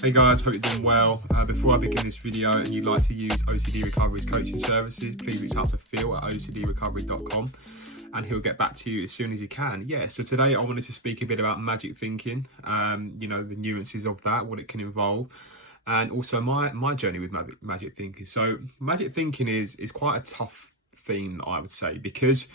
Hey guys, hope you're doing well. Before I begin this video and you'd like to use OCD Recovery's coaching services, please reach out to Phil at ocdrecovery.com and he'll get back to you as soon as he can. So today I wanted to speak a bit about magic thinking, the nuances of that, what it can involve, and also my journey with magic thinking. So magic thinking is quite a tough theme, I would say, because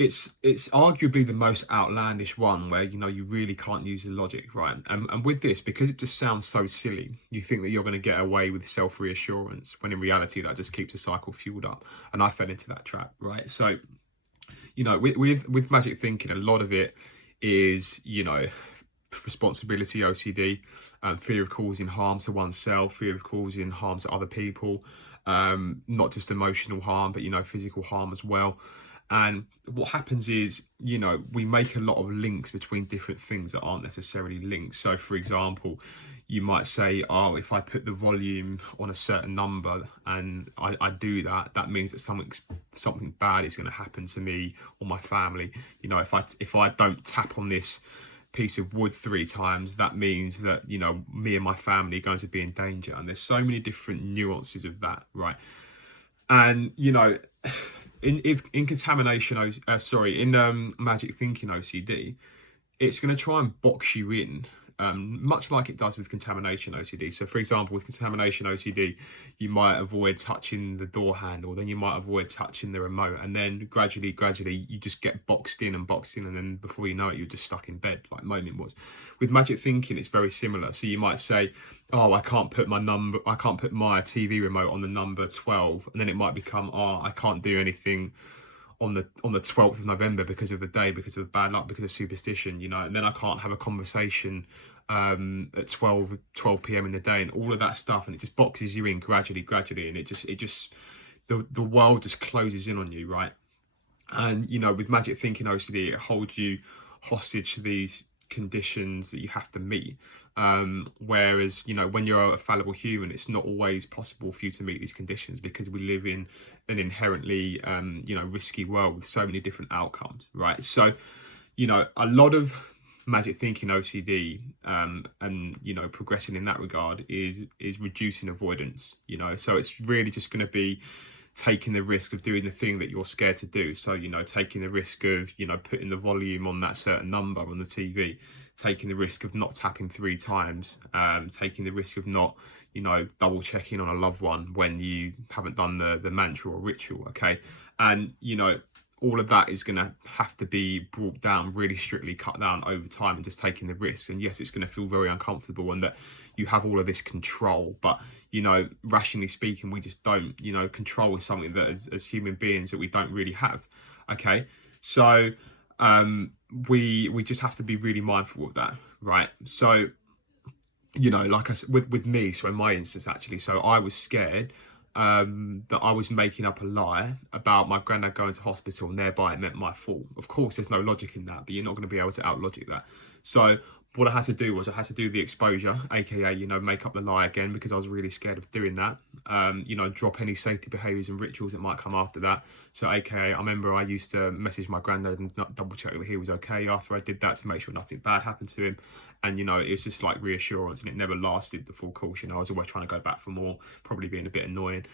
it's arguably the most outlandish one where you really can't use the logic, right? And with this, because it just sounds so silly, you think that you're going to get away with self-reassurance, when in reality that just keeps the cycle fueled up. And I fell into that trap, right? So with magic thinking, a lot of it is responsibility OCD, fear of causing harm to oneself, fear of causing harm to other people, not just emotional harm but physical harm as well. And what happens is, we make a lot of links between different things that aren't necessarily linked. So, for example, you might say, oh, if I put the volume on a certain number and I do that, that means that something bad is going to happen to me or my family. If I don't tap on this piece of wood 3 times, that means that, me and my family are going to be in danger. And there's so many different nuances of that, right? And, in contamination, magic thinking OCD, it's going to try and box you in, much like it does with contamination OCD. So, for example, with contamination OCD, you might avoid touching the door handle, then you might avoid touching the remote, and then gradually, you just get boxed in, and then before you know it, you're just stuck in bed, like Moment was. With magic thinking, it's very similar. So you might say, oh, I can't put my TV remote on the number 12, and then it might become, oh, I can't do anything on the 12th of November because of the day, because of bad luck, because of superstition, and then I can't have a conversation at 12 p.m. in the day, and all of that stuff, and it just boxes you in gradually, and it just the world just closes in on you, right? And with magic thinking OCD, it holds you hostage to these conditions that you have to meet, whereas when you're a fallible human, it's not always possible for you to meet these conditions, because we live in an inherently risky world with so many different outcomes, right? So a lot of magic thinking OCD and progressing in that regard is reducing avoidance. So it's really just going to be taking the risk of doing the thing that you're scared to do. So, taking the risk of, putting the volume on that certain number on the TV, taking the risk of not tapping 3 times, taking the risk of not, double checking on a loved one when you haven't done the mantra or ritual, okay? And, all of that is going to have to be brought down, really strictly cut down over time, and just taking the risk. And yes, it's going to feel very uncomfortable, and that you have all of this control, but rationally speaking, we just don't. Control is something that as human beings that we don't really have, okay? So we just have to be really mindful of that, right? So like I said, with me, so in my instance actually, so I was scared that I was making up a lie about my granddad going to hospital, and thereby it meant my fault. Of course, there's no logic in that, but you're not going to be able to out-logic that. So what I had to do was I had to do the exposure, aka make up the lie again, because I was really scared of doing that. Drop any safety behaviours and rituals that might come after that. So aka, I remember I used to message my granddad and not double check that he was okay after I did that, to make sure nothing bad happened to him. And it was just like reassurance, and it never lasted the full course. I was always trying to go back for more, probably being a bit annoying.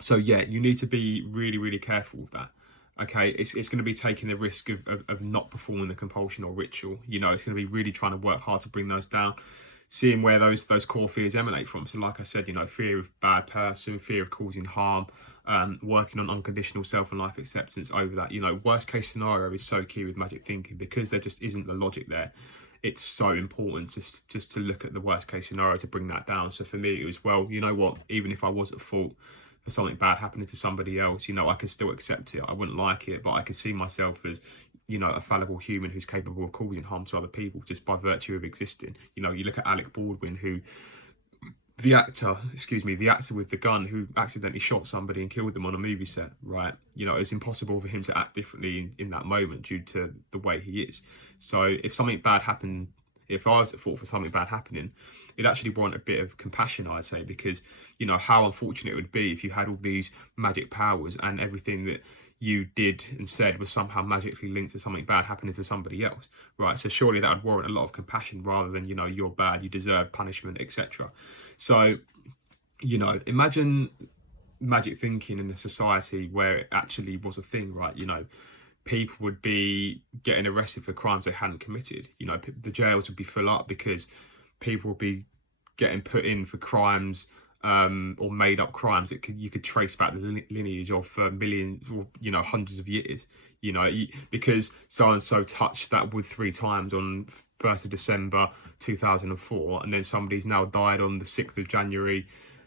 So yeah, you need to be really, really careful with that. Okay, it's going to be taking the risk of not performing the compulsion or ritual. It's going to be really trying to work hard to bring those down, seeing where those core fears emanate from. So like I said, fear of bad person, fear of causing harm, working on unconditional self and life acceptance over that. Worst case scenario is so key with magic thinking, because there just isn't the logic there. It's so important just to look at the worst case scenario to bring that down. So for me, it was, well, you know what, even if I was at fault for something bad happening to somebody else, I could still accept it. I wouldn't like it, but I could see myself as, a fallible human who's capable of causing harm to other people just by virtue of existing. You look at Alec Baldwin, who, the actor with the gun, who accidentally shot somebody and killed them on a movie set, right? It's impossible for him to act differently in that moment due to the way he is. So if something bad happened, if I was at fault for something bad happening, it'd actually warrant a bit of compassion, I'd say, because how unfortunate it would be if you had all these magic powers and everything that you did and said was somehow magically linked to something bad happening to somebody else, right? So surely that would warrant a lot of compassion rather than, you're bad, you deserve punishment, etc. So, imagine magic thinking in a society where it actually was a thing, right? People would be getting arrested for crimes they hadn't committed. The jails would be full up because people would be getting put in for crimes or made up crimes that you could trace back the lineage of for millions or hundreds of years. Because so and so touched that wood 3 times on 1st of December 2004, and then somebody's now died on the 6th of January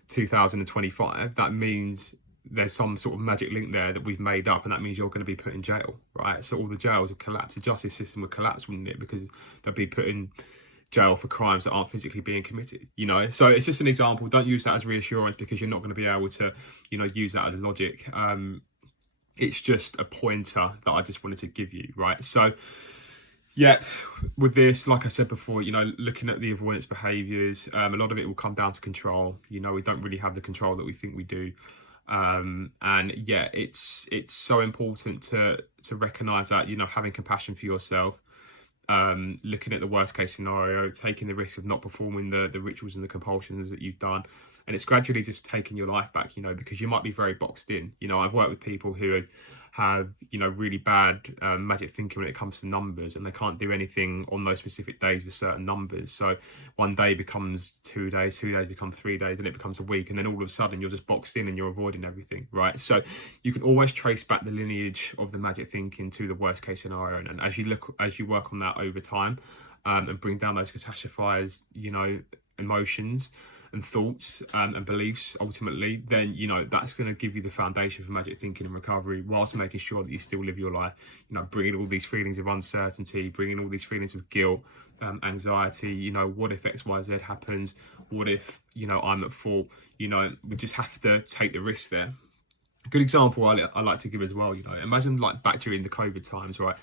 2025. That means there's some sort of magic link there that we've made up, and that means you're going to be put in jail, right? So all the jails would collapse, the justice system would collapse, wouldn't it? Because they'll be put in jail for crimes that aren't physically being committed. So it's just an example. Don't use that as reassurance, because you're not going to be able to use that as logic. It's just a pointer that I just wanted to give you, right? So yeah, with this, like I said before, looking at the avoidance behaviors, a lot of it will come down to control. We don't really have the control that we think we do. And yeah, it's so important to recognize that, having compassion for yourself, looking at the worst case scenario, taking the risk of not performing the rituals and the compulsions that you've done, and it's gradually just taking your life back, because you might be very boxed in. I've worked with people who have really bad magic thinking when it comes to numbers, and they can't do anything on those specific days with certain numbers. So one day becomes 2 days, 2 days become 3 days, then it becomes a week, and then all of a sudden you're just boxed in and you're avoiding everything, right? So you can always trace back the lineage of the magic thinking to the worst case scenario, and as you work on that over time, and bring down those catastrophized emotions and thoughts and beliefs, ultimately, then that's going to give you the foundation for magic thinking and recovery, whilst making sure that you still live your life, bringing all these feelings of uncertainty, bringing all these feelings of guilt, anxiety. What if XYZ happens? What if I'm at fault? We just have to take the risk there. A good example I like to give as well, imagine like back during the COVID times, right?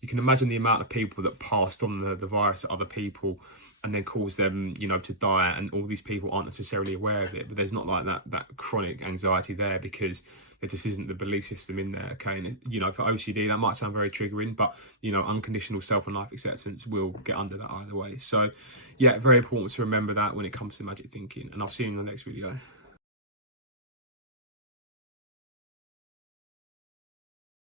You can imagine the amount of people that passed on the virus to other people and then caused them, to die, and all these people aren't necessarily aware of it, but there's not like that chronic anxiety there, because there just isn't the belief system in there, okay? And for OCD, that might sound very triggering, but unconditional self and life acceptance will get under that either way. So yeah, very important to remember that when it comes to magic thinking, and I'll see you in the next video.